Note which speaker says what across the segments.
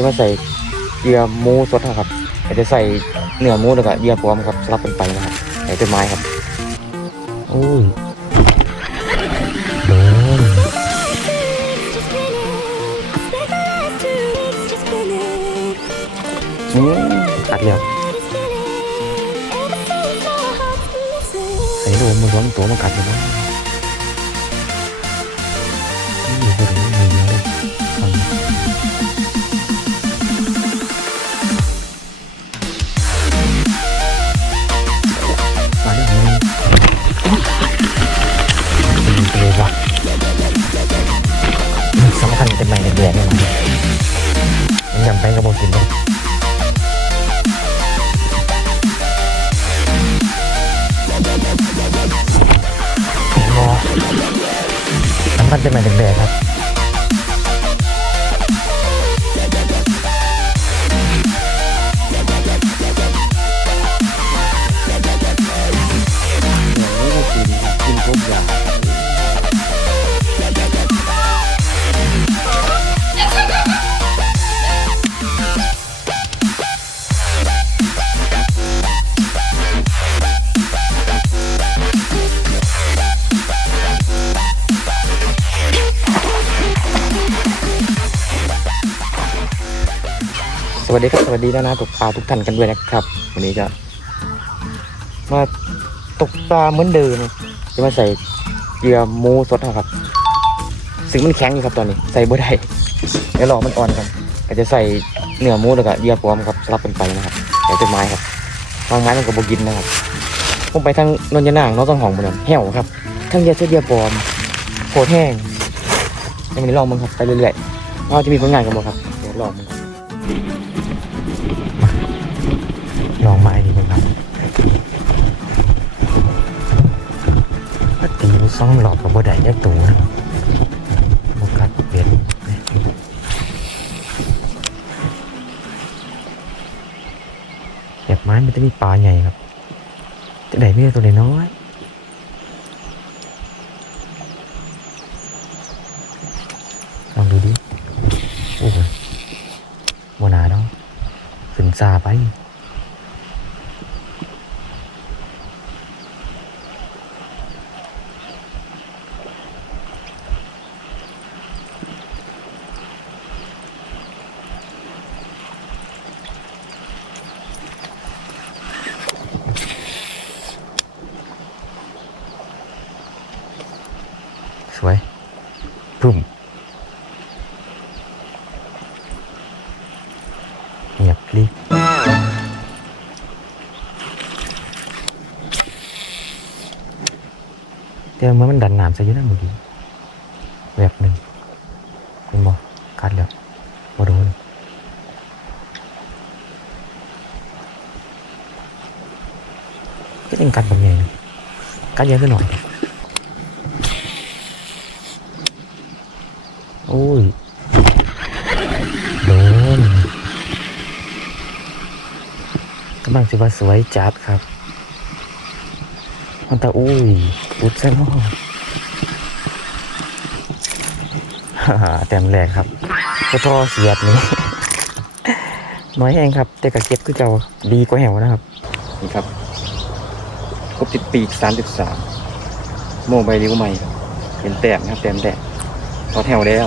Speaker 1: จะมาใส่เยื่อหมูสดนะครับแต่จะใส่เนื้อหมูแล้วก็เยื่อปลอมครับสลับกันไปนะครับใส่ต้นไม้ครับโอ้ยโดนอืมกัดแล้วใส่โดมมันร้องตัวมันกัดอยู่นะ วัสดีครับสวัสดีนะนะตกปลาทุกท่านกันด้วยนะครับ วันนี้จะมาตกปลาเหมือนเดิมจะมาใส่เยื่อหมูสดนะครับซึ่งมันแข็งอยู่ครับตอนนี้ ใส่บ่ได้เดี๋ยวรอมันอ่อนกันก็จจะใส่เนื้อหมูแล้วก็เยื่อปลอมครับสลับกันไปนะครับใส่ต้นไม้ครับบางไม้มันก็บกินนะครับผมไปทางนนยานางน้องต้องหองบนนั้นแห้วครับทั้งเยื่อเสื้อเยื่อปลอมโคตรแห้งยังไม่ได้ลองมึงครับไปเรื่อยๆว่าจะมีผลงานกันบ่ครับเดี๋ยวลองมึงล ตีมันซ่องหลอดกับบ่ได้ยักตัวนะบกัดเป็ดแบบไม้มันจะมีปลาใหญ่ครับ จะได้ไม่ได้ตัวน้อยลองดูดิ โอ้ยโมนาเนาะขึ้นซาไป เดี๋ยวเมื่อมันดันน้ำซะเยอะนะเมื่อกี้แบบหนึ่งเป็นบ่กัดแล้วบ่โดนก็ยังกัดแบบนี้นกัดเยอะขึ้นหน่อย โอ้ย โดนกำลังสิว่าสวยจัดครับ มันตาอุ้ยอุดซะเนาะฮ่าฮ่าแต้มแรกครับก็ทอเสียดนี่น้อยแห้งครับ แต่กระเก็บคือเจ้าดีกว่าแหวนะครับ นี่ครับครบติดปีกสามสิบสามโมใบริ้วใหม่เป็นแต้มนะครับแต้มแรกพอแถวแล้ว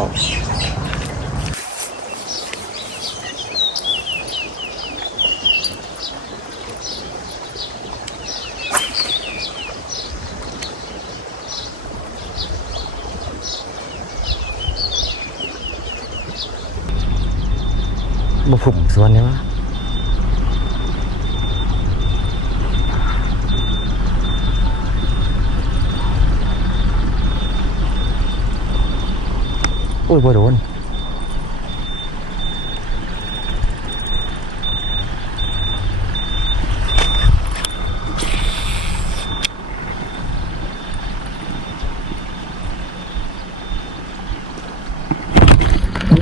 Speaker 1: บ่ผุ่มส่วนนี้วะอุ้ยบ่โดน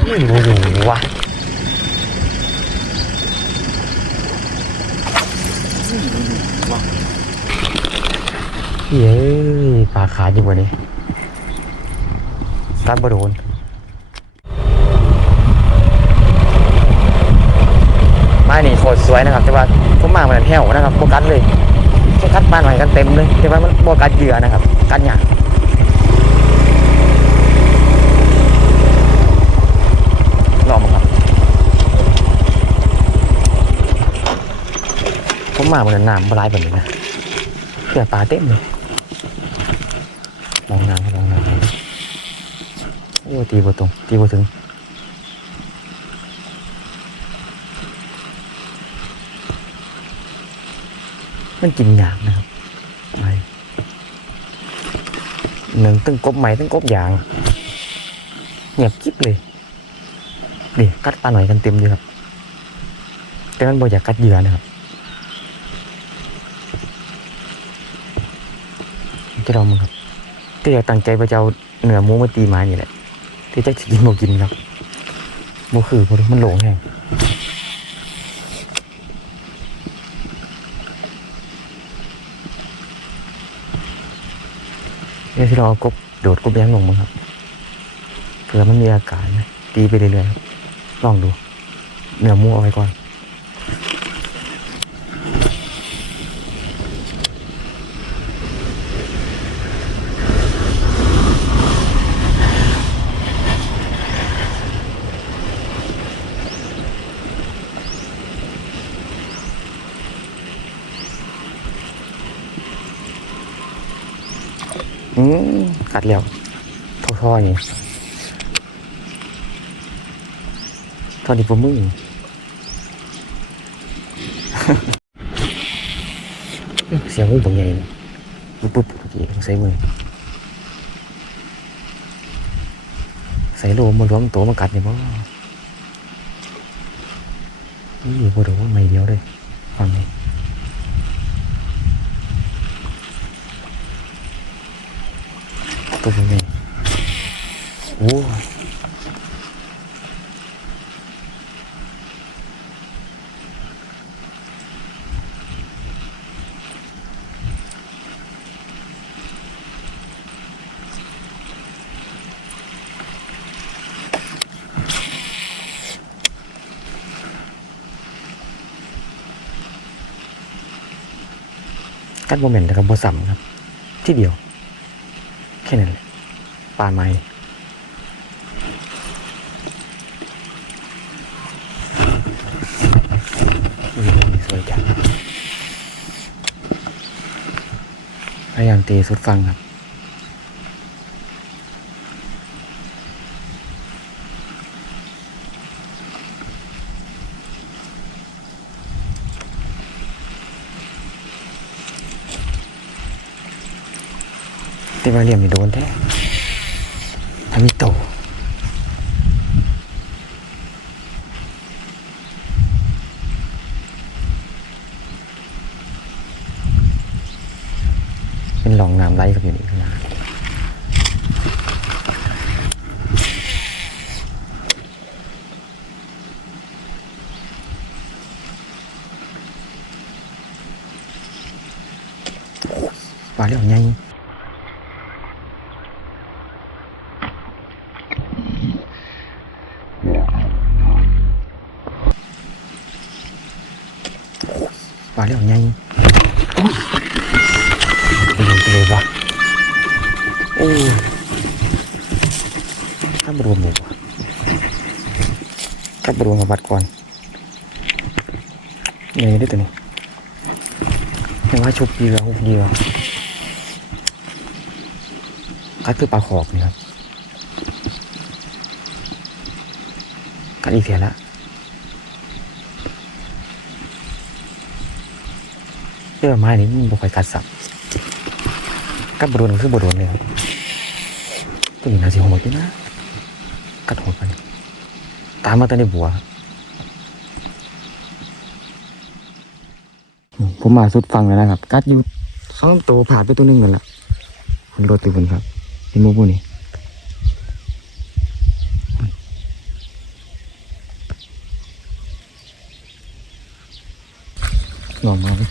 Speaker 1: ไม่รู้ว่ะ เย้ยปลาขาดอยู่กว่านี้ตัดบ่โดนสวยนะครับ แต่ว่าผมมาเหมือนแถวนะครับโบกัดเลยโบกัดปลาหน่อยกันเต็มเลย แต่ว่ามันโบกัดเหยื่อนะครับกัดหยางลองมั้งครับ ผมมาเหมือนน้ำบลายแบบนี้นะเสือปลาเต็มเลย มองน้ำครับมองน้ำโอ้ตีบ่ตรงตีบ่ถึงมันกินยากนะครับไปหนึ่งตึ้งกบใหม่ตึ้งกบยางเงียบกิ๊บเลยดิกัดปลาหน่อยกันเต็มเลยครับ แต่มันบ่อยากกัดเหยื่อนะครับจะลองมั้งครับ ที่อยากตั้งใจไปจะเอาเนื้อหมูมาตีไม้นี่แหละ ที่จะกินบ่กินครับบ่คือบ่รู้มันหลงแฮงเดี๋ยวที่เรากบโดดกบแบงลงมั้งครับเผื่อมันมีอากาศนะตีไปเรื่อยๆครับลองดูเนื้อหมูเอาไว้ก่อน อืม กัดแล้วท่อๆนี่ท่อดีปมือเสียงมือตรงใหญ่ปุ๊บปุ๊บปุ๊บใส่มือใส่โลมาล้วงตัวมากัดนี่บ่นี่บ่รู้ว่าไม่เดียวเลยฟังนี่ ตัวนี้โอ้กัดโมเมนต์นะครับโบสัมครับ ที่เดียว ค่นั้นเลยป่าไม้สวยจังพยายามตีสุดฟังครับ ตีมาเหลี่ยมนี่โดนแท้ทำมิโตเป็นหลองน้ำไหลกับอยู่นี่ข้างหน้าปลาเรียวใหญ่ ถ้าบรวมมาบัดก่อนนี่ได้ตัวนี้ยังว่าชุบดีแล้วหุบดีแล้วกัดคือปลาขอบนี่ครับกัดอีกเสียแล้วเรื่องไม้นี่มันบ่ค่อยกัดสับกัดบโดนก็คือบโดนเลยครับตัวนี้น่าสิโหดอยู่นะกัดโหดไป ตามมาตั้งในบัวผมมาสุดฟังแล้วนะครับ กัดอยู่สองตัวผ่านไปตัวนึงกันละคนรถตื่นครับเห็นมูปูนี่ลองมาไหม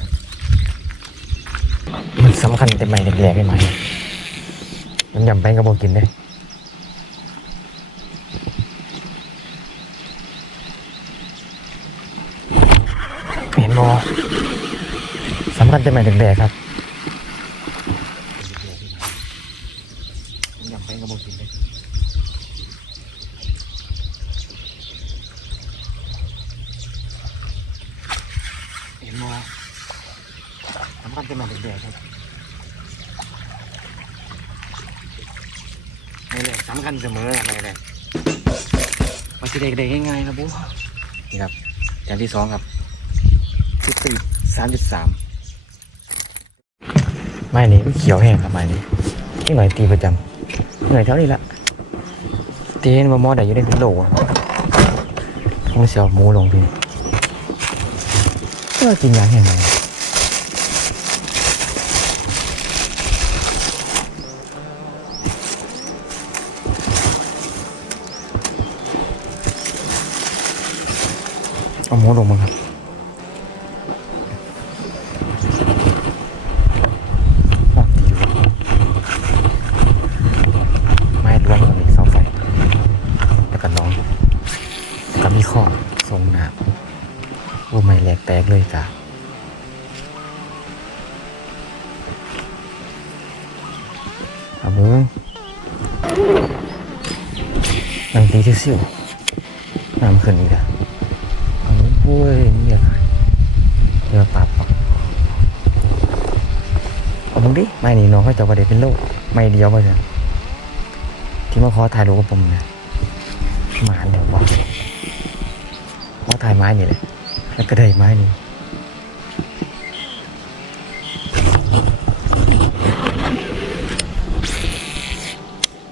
Speaker 1: มันสำคัญแต่ไม่แหลกๆได้ไหมมันยำไปก็บอกกินได้ รอสำคัญจะหมายถึงแดกครับอยากไปกระบอกกินเลยเห็นมอสำคัญจะหมายถึงแดกครับไม่เลยสำคัญเสมออะไรเลยมาสิเด็กๆง่ายๆครับปุ๊นี่ครับแถมที่สองครับ สิบสี่สามจุดสามไม้นี้เขียวแห้งครับไม้นี้นี่หน่อยตีประจำหน่อยเท่านี้ละตีเห็นว่ามอดได้อยู่ในเป็นโหลอะผมเสียวหมูลงพี่ก็กินยาแห้งไงเอาหมูลงมาครับ สิวน้ำขึ้นอีกแล้วเอาเบิ้งโอ้ยมีอะไรเรือปลาปักเอาเบิ้งดิไม่นี่น้องเขาจะประเด็นเป็นโลกไม่เดียวไปเลยที่มาขอถ่ายรูปกับผมนะหมาเนี่ยบอกขอถ่ายไม้นี่เลยแล้วก็ได้ไม้นี่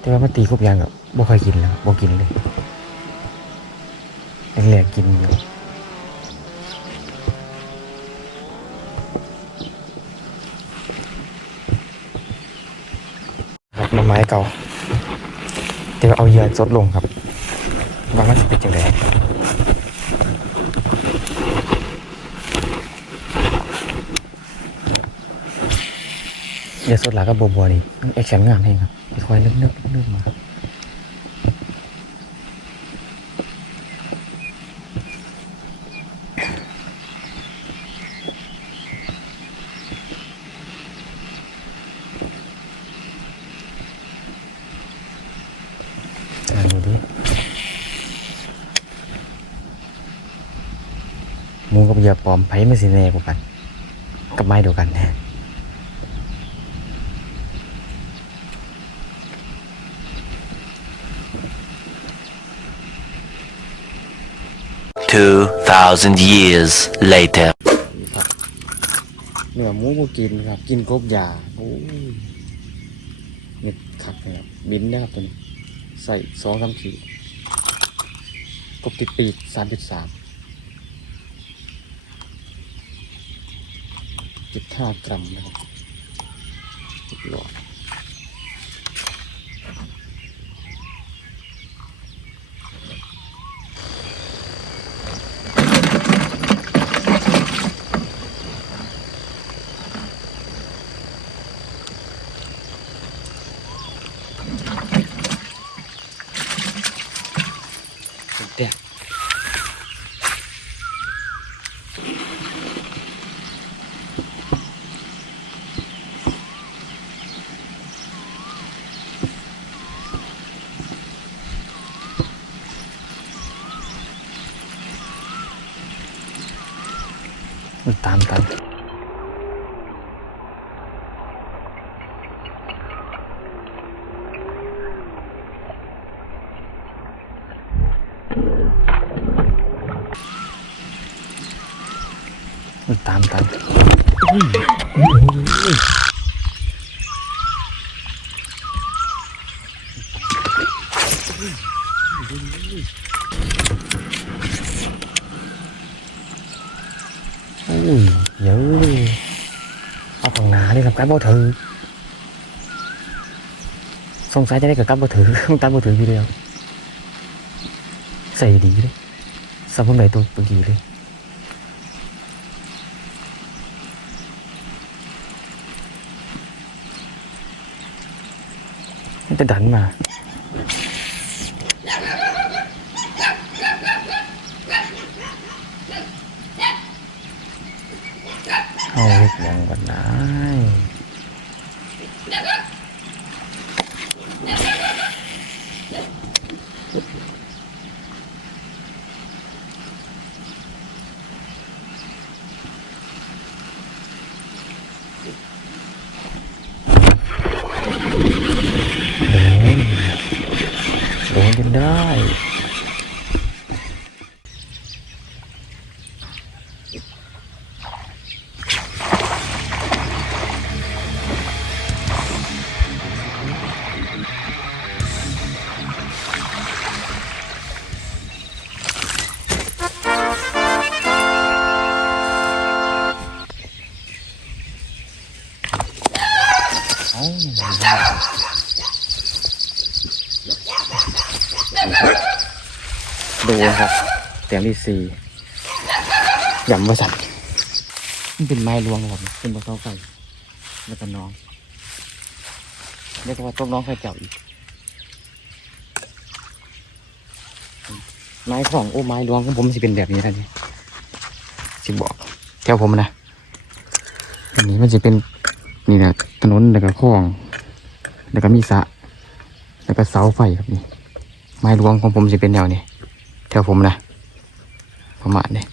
Speaker 1: แต่ว่ามาตีกบยางกับ บ่ค่อยกินแล้วบ่กินเลยแรกๆกินอยู่ครับหน่อไม้เก่าเดี๋ยวเอาเหยื่อสดลงครับว่ามันจะเป็นยังไงเหยื่อสดหลากับบัวบัวนี่แอคชั่นงามเองครับค่อยๆเนึกๆนึกๆมาครับอ่าดูดิหมู กับเหยื่อปลอมไผ่ไม่สิแน่กว่ากัน กับไม้เดียวกันแน่
Speaker 2: 2,000 years later.
Speaker 1: เนื้อหมูก็กินครับ กินกบยาโอ้ยเน็ดขัดนะครับบินนะครับตัวนี้ ใส่สองสามขีดกบติดปีกสามจุดสาม จุดห้ากรัมนะครับสุดยอดสุดเด็ ตามตามโอ้ยเยอะเอาฝั่งหนาเลยครับการบ่ถือสง สัยจะได้กับการบ่ถือ การบ่ถืออยู่เดียวใส่ดีเลยส มุนไพรตัวตัวดีเลย มันจะ ดันมาอเอาเฮ็ดหยังก่อนนะโดนโดนจนได้เอ้าดูนะครับเตียงที่สี่หย่ำบริษัทมันเป็นไม้รวงครับเป็นบนเสาไฟแล้วก็น้องเรียกว่าต้มน้องไฟเก่าอีก ไม้ของโอ้ไม้รวงของผมสิเป็นแบบนี้ท่านนี่สิบอกแถวผมนะอันนี้มันจะเป็นนี่นะถนนแล้วก็คลอง แล้วก็มีสระแล้วก็เสาไฟครับนี่ไม้รวงของผมจะเป็นแนวนี้ แถวผมนะ ประมาณนี้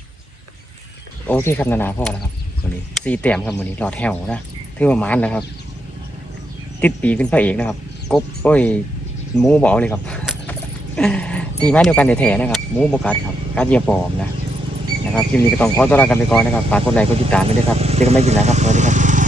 Speaker 1: โอเคครับนานาพ่อแล้วครับวันนี้ซีเต็มครับวันนี้รอดแถวนะถือว่ามานแล้วครับ ติดปีเป็นพระเอกนะครับ กบโอ้ยหมูบอกเลยครับตีไม้เดียวกันแท้ๆนะครับหมูบกัดครับกัดเยียบปอมนะนะครับคลิปนี้ก็ต้องขอตัวลากันไปก่อนนะครับฝากกดไลค์กดติดตามด้วยนะครับเจอกันใหม่คลิปหน้าครับสวัสดีครับ